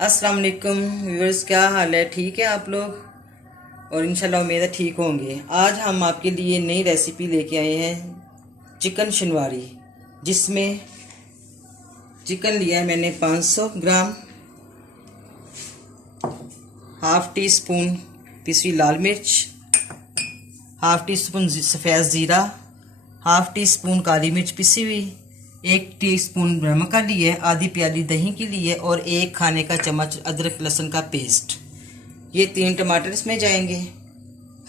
अस्सलाम वालेकुम व्यूअर्स, क्या हाल है? ठीक है आप लोग? और इंशाल्लाह उम्मीद है ठीक होंगे। आज हम आपके लिए नई रेसिपी लेके आए हैं चिकन शनवारी, जिसमें चिकन लिया है मैंने 500 ग्राम, हाफ़ टी स्पून पिसी लाल मिर्च, हाफ़ टी स्पून सफ़ेद ज़ीरा, हाफ़ टी स्पून काली मिर्च पिसी हुई, 1 टीस्पून नमक का लिए, आधी प्याली दही की लिए और 1 खाने का चम्मच अदरक लहसुन का पेस्ट। ये 3 टमाटर इसमें जाएंगे,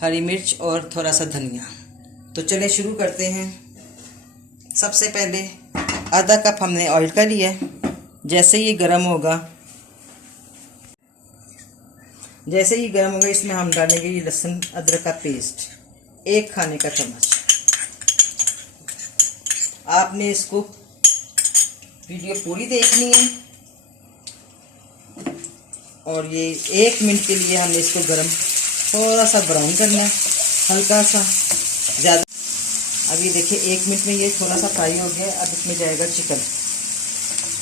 हरी मिर्च और थोड़ा सा धनिया। तो चले शुरू करते हैं। सबसे पहले आधा कप हमने ऑयल का लिया है। जैसे ही गर्म होगा इसमें हम डालेंगे ये लहसुन अदरक का पेस्ट, 1 खाने का चम्मच। आपने इसको वीडियो पूरी देखनी है और ये 1 मिनट के लिए हमने इसको गरम थोड़ा सा ब्राउन करना है, हल्का सा, ज़्यादा। अब ये देखिए 1 मिनट में ये थोड़ा सा फ्राई हो गया। अब इसमें जाएगा चिकन।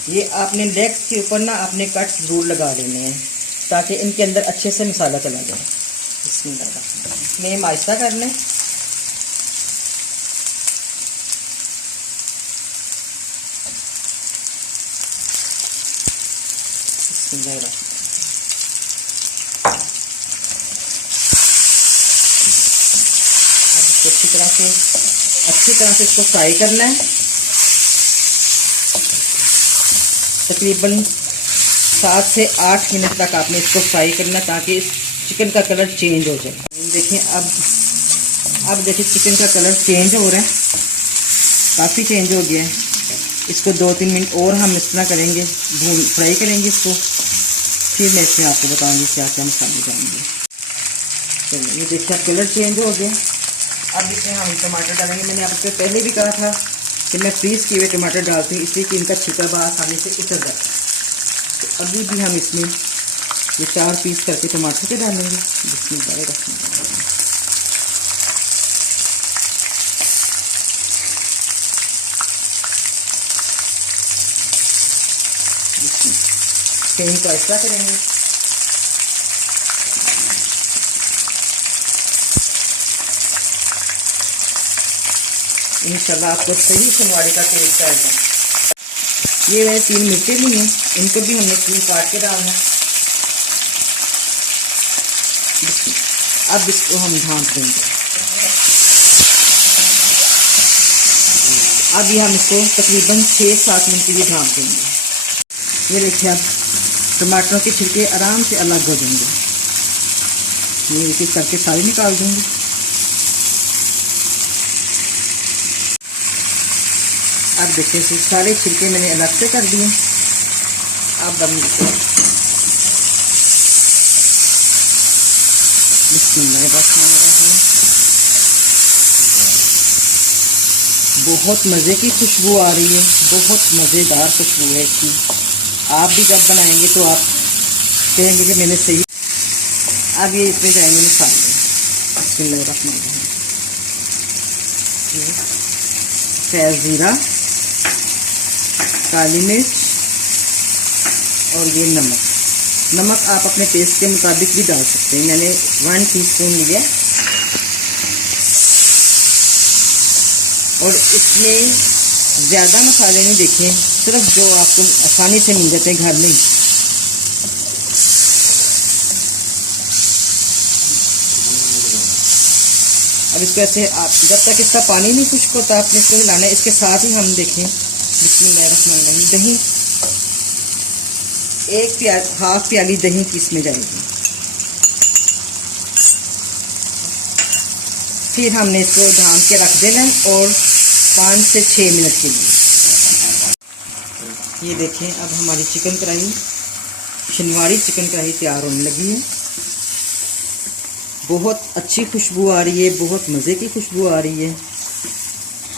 ये आपने लेग के ऊपर ना आपने कट ज़रूर लगा लेने हैं ताकि इनके अंदर अच्छे से मसाला चला जाए। इसमें हम आहिस्ता कर लें। अब इसको अच्छी तरह से इसको फ्राई करना है, तकरीबन 7 से 8 मिनट तक आपने इसको फ्राई करना ताकि इस चिकन का कलर चेंज हो जाए। देखें अब देखिए चिकन का कलर चेंज हो रहा है, काफ़ी चेंज हो गया है। इसको 2-3 मिनट और हम इस तरह करेंगे, फ्राई करेंगे इसको। फिर मैं इसमें आपको बताऊंगी क्या क्या मसाले डालेंगे। चलिए ये देखिए अब कलर चेंज हो गया। अब इसमें हम टमाटर डालेंगे। मैंने आपसे पहले भी कहा था कि मैं फ्रीज़ किए हुए टमाटर डालती हूँ, इसलिए कि इनका छिलका बाहर आसानी से उतर जाता है। तो अभी भी हम इसमें ये 4 पीस करके टमाटर के डालेंगे, जिसमें इनको ऐसा करेंगे। इंशाल्लाह आपको सही शनवारी का टेस्ट आएगा। ये मैंने 3 मिर्चें ली हैं, इनको भी हमने 3 काट के डालना। अब इसको हम ढाँप देंगे। अब ये हम इसको तकरीबन 6-7 मिनट के लिए ढाँप देंगे। ये देखिए अब टमाटरों के छिलके आराम से अलग हो जाएंगे। ये एक एक करके सारे निकाल देंगे। अब देखिए सारे छिलके मैंने अलग से कर दिए। अब हम बहुत मज़े की खुशबू आ रही है, बहुत मज़ेदार खुशबू है इसकी। आप भी जब बनाएंगे तो आप कहेंगे कि मैंने सही। अब ये इसमें जाएंगे मसाले। सफ़ेद ज़ीरा, काली मिर्च और ये नमक आप अपने टेस्ट के मुताबिक भी डाल सकते हैं। मैंने 1 टीस्पून लिया। और इसमें ज़्यादा मसाले नहीं देखें, सिर्फ जो आपको आसानी से मिल जाते हैं घर में। अब इसको ऐसे आप जब तक इसका पानी नहीं खुश्क होता आपने इसको हिलाना है। इसके साथ ही हम देखें बिस्मिल्लाहिर्रहमानिर्रहीम, दही 1 प्याली दही की इसमें जाएगी। फिर हमने इसको ढाँप के रख देना और 5 से 6 मिनट के लिए। ये देखें अब हमारी चिकन कढ़ाई, शनवारी चिकन कढ़ाई तैयार होने लगी है। बहुत अच्छी खुशबू आ रही है, बहुत मज़े की खुशबू आ रही है।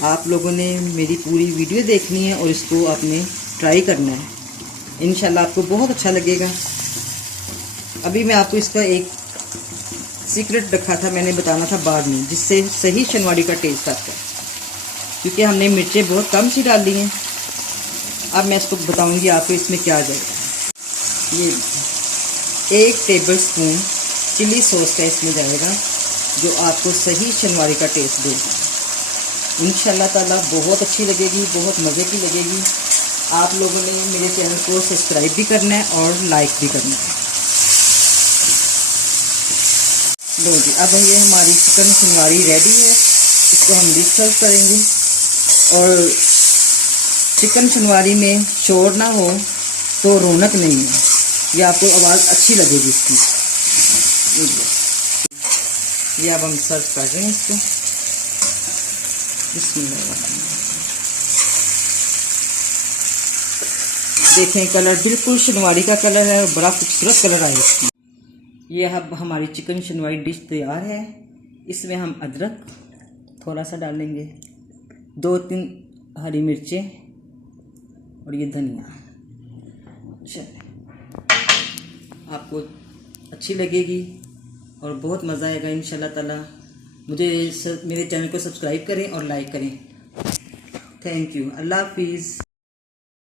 आप लोगों ने मेरी पूरी वीडियो देखनी है और इसको आपने ट्राई करना है। इंशाल्लाह आपको बहुत अच्छा लगेगा। अभी मैं आपको इसका एक सीक्रेट रखा था, मैंने बताना था बाद में, जिससे सही शनवारी का टेस्ट आता है, क्योंकि हमने मिर्चें बहुत कम सी डाली हैं। अब मैं इसको बताऊंगी आपको इसमें क्या जाएगा। ये 1 टेबलस्पून चिली सॉस का इसमें जाएगा, जो आपको सही शनवारी का टेस्ट देगा। इंशाल्लाह ताला बहुत अच्छी लगेगी, बहुत मज़े की लगेगी। आप लोगों ने मेरे चैनल को सब्सक्राइब भी करना है और लाइक भी करना है। लो जी, अब ये हमारी चिकन शनवारी रेडी है। इसको हम डिश सर्व करेंगे। और चिकन शनवारी में शोर ना हो तो रौनक नहीं है, ये आपको आवाज़ अच्छी लगेगी इसकी। ये अब हम सर्व कर रहे हैं इसको। देखें कलर बिल्कुल शनवारी का कलर है और बड़ा खूबसूरत कलर आया इसकी। ये अब हमारी चिकन शनवारी डिश तैयार है। इसमें हम अदरक थोड़ा सा डालेंगे, 2-3 हरी मिर्चें और ये धनिया। आपको अच्छी लगेगी और बहुत मज़ा आएगा इंशाल्लाह ताला। मेरे चैनल को सब्सक्राइब करें और लाइक करें। Thank you. अल्लाह हाफिज़।